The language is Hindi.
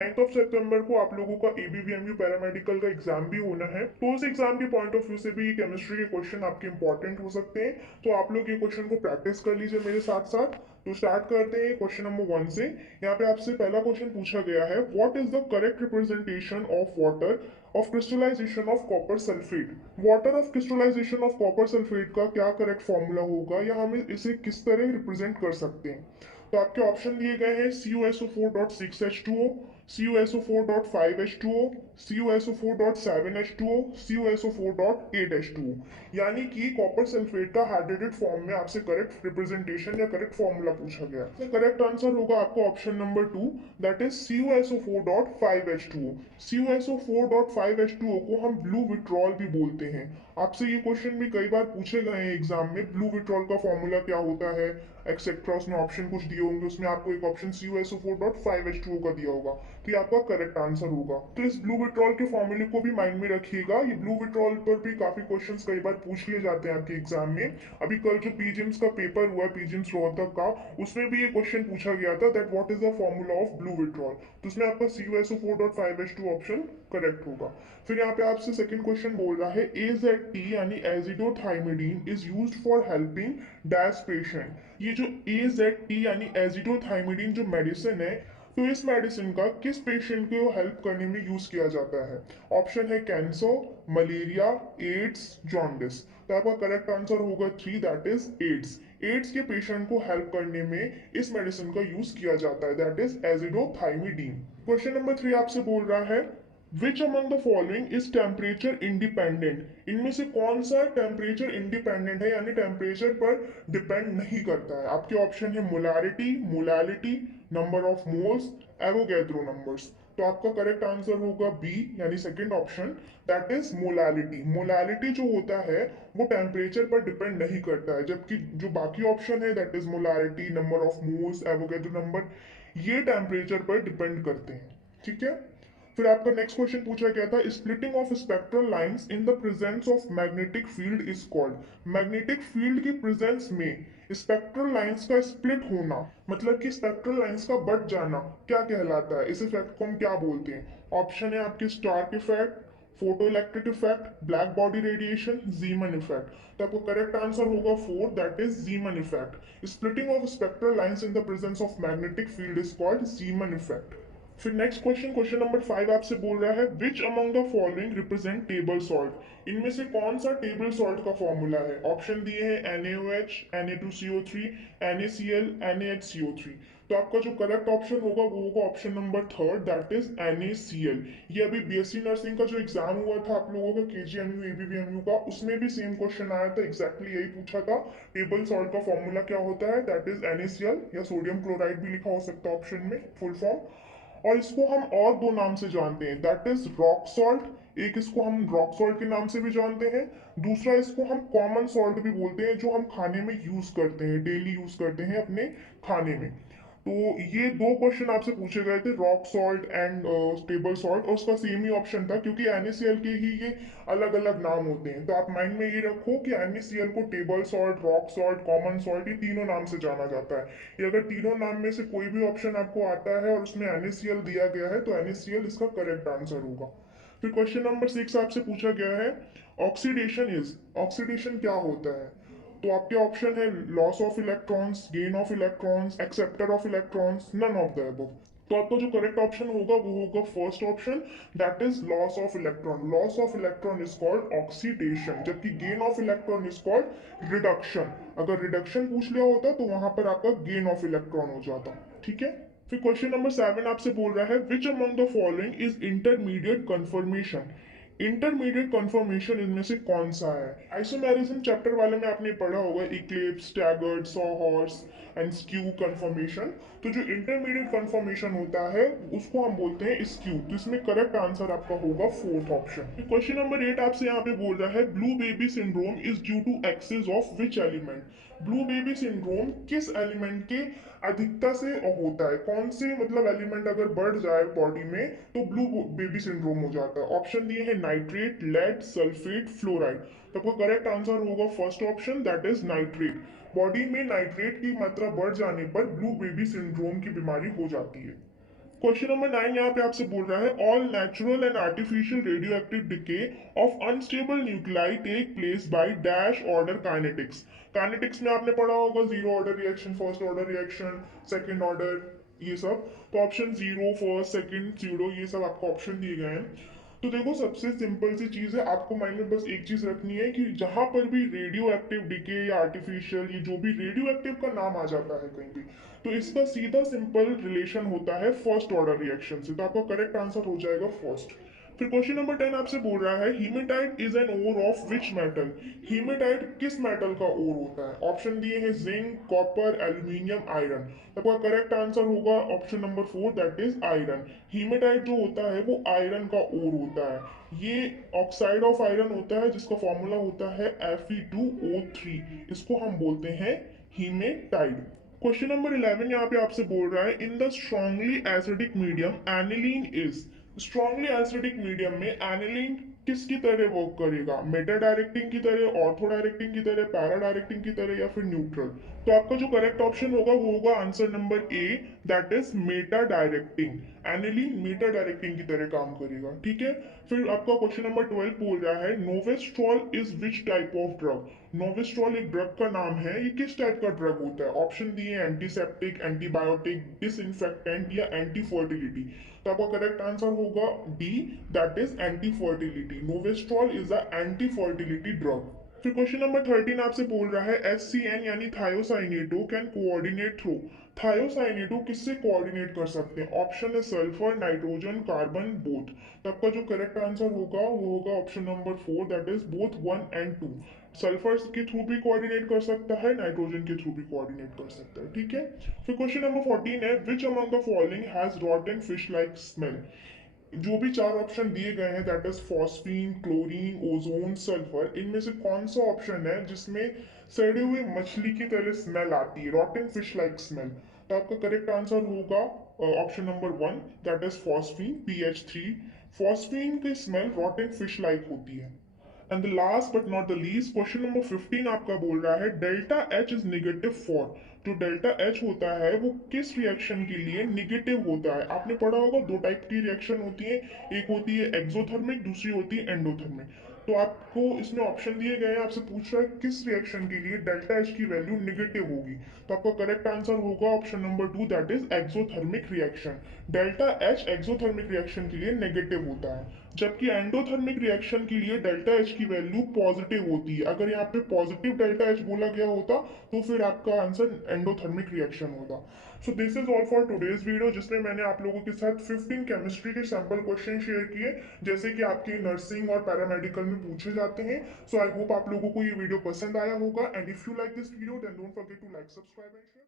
9th ऑफ सितंबर को आप लोगों का एबीवीएमयू पैरामेडिकल का एग्जाम भी होना है। तो उस एग्जाम के पॉइंट ऑफ व्यू से भी केमिस्ट्री के क्वेश्चन आपके इंपॉर्टेंट हो सकते हैं। तो आप लोग ये क्वेश्चन को प्रैक्टिस कर लीजिए मेरे साथ साथ। तो स्टार्ट करते हैं क्वेश्चन नंबर 1 से। यहाँ पे आपसे पहला क्वेश्चन पूछा गया है, what is the correct representation of water of crystallisation of copper sulphate. Water of crystallisation of copper sulphate का क्या करेक्ट फॉर्मूला होगा या हम इसे किस तरह रिप्रेजेंट कर सकते हैं। तो आपके ऑप्शन दिए गए हैं CuSO4.6H2O, CuSO4.5H2O, CuSO4.7H2O, CuSO4.8H2O। यानी कि कॉपर सल्फेट का हाइड्रेटेड फॉर्म में आपसे करेक्ट रिप्रेजेंटेशन या करेक्ट फॉर्मूला पूछा गया। तो करेक्ट आंसर होगा आपका option number 2, that is CuSO4.5H2O। CuSO4.5H2O को हम ब्लू विट्रॉल भी बोलते हैं। आपसे ये क्वेश्चन भी कई बार पूछे गए हैं एग्जाम में, ब्लू विट्रॉल का फॉर्मूला क्या होता है एक्सेट्रा। उसमें ऑप्शन कुछ दिए होंगे, उसमें आपको एक ऑप्शन CuSO4.5H2O का दिया होगा, तो ये आपका करेक्ट आंसर होगा। तो इस ब्लू विट्रॉल के फॉर्मूले को भी माइंड में रखिएगा। ये ब्लू विट्रॉल पर भी काफी क्वेश्चंस कई बार पूछ लिए जाते हैं आपके एग्जाम में। अभी कल जो पीजिम्स का पेपर हुआ, पीजिम्स रोहतक का, उसमें भी ये क्वेश्चन पूछा गया था that what is the formula of blue vitriol. तो उसमें आपका CuSO4.5H2 ऑप्शन करेक्ट होगा। फिर यहाँ पे आपसे सेकंड क्वेश्चन बोल रहा है, AZT यानी azidothymidine is used for helping dash patient. ये जो AZT यानी एजिडोथाइमिडीन जो मेडिसिन है, तो इस मेडिसिन का किस पेशेंट को हेल्प करने में यूज किया जाता है। ऑप्शन है कैंसर, मलेरिया, एड्स, जॉन्डिस। तो आपका करेक्ट आंसर होगा 3, दैट इज एड्स। एड्स के पेशेंट को हेल्प करने में इस मेडिसिन का यूज किया जाता है, दैट इज एजिडोथाइमिडीन। क्वेश्चन नंबर 3 आपसे बोल रहा है, which among the following is temperature independent. इनमें से कौन सा टेम्परेचर इंडिपेंडेंट है यानी टेम्परेचर पर डिपेंड नहीं करता है। आपके ऑप्शन है molarity, molality, number of moles, Avogadro numbers. तो आपका करेक्ट आंसर होगा बी यानी second option, that is molality. Molality जो होता है वो टेम्परेचर पर डिपेंड नहीं करता है, जबकि जो बाकी ऑप्शन है that is molarity, number of moles, Avogadro number, ये टेम्परेचर पर डिपेंड करते हैं। ठीक है। फिर आपका नेक्स्ट क्वेश्चन पूछा गया था, splitting of spectral lines in the presence of magnetic field is called. Magnetic field की प्रेजेंस में स्पेक्ट्रल लाइंस का स्प्लिट होना, मतलब कि स्पेक्ट्रल लाइंस का बट जाना, क्या कहलाता है। इस इफेक्ट को हम क्या बोलते हैं। ऑप्शन है आपके Stark effect, photo electric effect, black body radiation, Zeeman effect. तो आपको करेक्ट आंसर होगा 4, that is Zeeman effect. Splitting of spectral lines in the presence of magnetic field is called Zeeman effect. फिर नेक्स्ट क्वेश्चन, क्वेश्चन नंबर 5 आपसे बोल रहा है, which among the following represent table salt. इनमें से कौन सा टेबल सॉल्ट का फॉर्मूला है। ऑप्शन दिए हैं NaOH, Na2CO3, NaCl, NaHCO3। तो आपका जो करेक्ट ऑप्शन होगा वो होगा option number third, that is NaCl। ये अभी BSc नर्सिंग का जो एग्जाम हुआ था आप लोगों का KGMU ABVMU का, उसमें भी सेम क्वेश्चन आया था, एग्जैक्टली यही पूछा था, टेबल सॉल्ट का फॉर्मूला क्या होता है, दैट इज NaCl, या सोडियम क्लोराइड भी लिखा हो सकता है ऑप्शन में फुल फॉर्म। और इसको हम और दो नाम से जानते हैं, दैट इज रॉक सॉल्ट। एक इसको हम रॉक सॉल्ट के नाम से भी जानते हैं, दूसरा इसको हम कॉमन सॉल्ट भी बोलते हैं, जो हम खाने में यूज करते हैं, डेली यूज करते हैं अपने खाने में। तो ये दो क्वेश्चन आपसे पूछे गए थे, rock salt and table salt, और उसका सेम ही ऑप्शन था, क्योंकि NaCl के ही ये अलग अलग नाम होते हैं। तो आप माइंड में ये रखो कि NaCl को table salt, rock salt, common salt, ये तीनों नाम से जाना जाता है। ये अगर तीनों नाम में से कोई भी ऑप्शन आपको आता है और उसमें NaCl दिया गया है, तो NaCl इसका करेक्ट आंसर होगा। फिर क्वेश्चन नंबर 6 आपसे पूछा गया है, ऑक्सीडेशन क्या होता है। तो आपके ऑप्शन है loss of electrons, gain of electrons, acceptor of electrons, none of the above. तो आपका जो करेक्ट ऑप्शन होगा वो होगा first option, that is loss of electron. Loss of electron is called oxidation, जबकि gain of electron is called reduction. अगर रिडक्शन पूछ लिया होता तो वहां पर आपका गेन ऑफ इलेक्ट्रॉन हो जाता। ठीक है। फिर क्वेश्चन नंबर 7 आपसे बोल रहा है, which among the following is intermediate conformation. Intermediate conformation इनमें से कौन सा है। आइसोमेरिज्म चैप्टर वाले में आपने पढ़ा होगा, eclipse, staggered, saw horse and skew conformation. तो जो इंटरमीडिएट कन्फर्मेशन होता है उसको हम बोलते हैं स्क्यू। तो इसमें करेक्ट आंसर आपका होगा फोर्थ ऑप्शन। क्वेश्चन नंबर 8 आपसे यहाँ पे बोल रहा है, blue baby syndrome is due to excess of which element. Blue baby syndrome किस एलिमेंट के अधिकता से होता है, कौन से मतलब एलिमेंट अगर बढ़ जाए बॉडी में तो ब्लू बेबी सिंड्रोम हो जाता है। ऑप्शन दिए हैं नाइट्रेट, लेड, सल्फेट, फ्लोराइड। तो आपका करेक्ट आंसर होगा first option, that is nitrate. Body में नाइट्रेट की मात्रा बढ़ जाने पर ब्लू बेबी सिंड्रोम की बीमारी हो जाती है। क्वेश्चन नंबर 9 यहाँ पे आपसे बोल रहा है all natural and artificial radio active decay of unstable nuclei take place by dash order kinetics. Kinetics में आपने पढ़ा होगा zero order reaction, first order reaction, second order, ये सब। तो option zero, first, second, zero, ये सब आपको ऑप्शन दिए गए हैं। तो देखो सबसे सिंपल सी चीज है, आपको माइंड में बस एक चीज रखनी है कि जहां पर भी रेडियो एक्टिव डिके या आर्टिफिशियल, ये जो भी रेडियो एक्टिव का नाम आ जाता है कहीं भी, तो इसका सीधा सिंपल रिलेशन होता है फर्स्ट ऑर्डर रिएक्शन से। तो आपका करेक्ट आंसर हो जाएगा फर्स्ट। फिर क्वेश्चन नंबर 10 आपसे बोल रहा है hematite is an ore of which metal. Hematite किस मेटल का ओर होता है? ऑप्शन दिए हैं जिंक, कॉपर, एल्यूमिनियम, आयरन। तो आपका करेक्ट आंसर होगा option number 4, that is iron. Hematite जो होता है वो आयरन का ओर होता है। ये ऑक्साइड ऑफ आयरन होता है जिसका फॉर्मूला होता है Fe2O3। इसको हम बोलते हैं हीमेटाइट। क्वेश्चन नंबर 11 यहाँ पे आपसे बोल रहा है in the strongly acidic medium aniline is. Strongly acidic medium में एनिलीन किसकी तरह वर्क करेगा? मेटा डायरेक्टिंग की तरह, ऑर्थो डायरेक्टिंग की तरह, पैरा डायरेक्टिंग की तरह, या फिर न्यूट्रल? तो आपका जो करेक्ट ऑप्शन होगा वो होगा answer number A, that is Meta directing. Aniline Meta directing की तरह काम करेगा, ठीक है। फिर आपका क्वेश्चन नंबर 12 बोल रहा है Novestrol is which type of drug. Novestrol एक ड्रग का नाम है, ये किस टाइप का ड्रग होता है? ऑप्शन दिए एंटीसेप्टिक, एंटीबायोटिक, डिसइंफेक्टेंट या एंटी फर्टिलिटी। तो आपका करेक्ट आंसर होगा D, that is anti fertility. Novestrol is a anti fertility drug. फिर क्वेश्चन नंबर 13 आपसे बोल रहा है HCN यानी thiocyanato can coordinate through. Thiocyanato किससे कोऑर्डिनेट कर सकते हैं? ऑप्शन है सल्फर, नाइट्रोजन, कार्बन, बोथ। तो आपका जो करेक्ट आंसर होगा वो होगा option number 4, that is both 1 and 2। Sulphur के थ्रू भी कोऑर्डिनेट कर सकता है, नाइट्रोजन के थ्रू भी कोऑर्डिनेट कर सकता है, ठीक है। फिर क्वेश्चन नंबर 14 है which among the following has रॉटन fish like smell. जो भी चार ऑप्शन दिए गए हैं that is phosphine, chlorine, ozone, sulphur, इनमें से कौन सा ऑप्शन है जिसमें सड़े हुए मछली की तरह स्मेल आती है, रॉटन फिश लाइक स्मेल? तो आपका करेक्ट आंसर होगा option number 1, that is phosphine, PH3। Phosphine की स्मेल रॉटन फिश लाइक होती है। And the last but not the least question number 15 आपका बोल रहा है delta H is negative for. जो डेल्टा एच होता है वो किस रिएक्शन के लिए निगेटिव होता है? आपने पढ़ा होगा दो टाइप की रिएक्शन होती है, एक होती है एक्सोथर्मिक, दूसरी होती है एंडोथर्मिक। तो आपको इसमें ऑप्शन दिए गए हैं, आपसे पूछ रहा है किस रिएक्शन के लिए डेल्टा एच की वैल्यू निगेटिव होगी। तो आपका करेक्ट आंसर होगा option number 2, that is exothermic reaction. Delta H exothermic reaction के लिए नेगेटिव होता है, जबकि एंडोथर्मिक रिएक्शन के लिए डेल्टा एच की वैल्यू पॉजिटिव होती है। अगर यहाँ पे पॉजिटिव डेल्टा एच बोला गया होता तो फिर आपका आंसर एंडोथर्मिक रिएक्शन होगा। So this is all for today's video, जिसमें मैंने आप लोगों के साथ 15 केमिस्ट्री के सैंपल क्वेश्चन शेयर किए जैसे कि आपके नर्सिंग और पैरामेडिकल में पूछे जाते हैं। सो आई होप आप लोगों को ये वीडियो पसंद आया होगा, and if you like this video then don't forget to like, subscribe and share.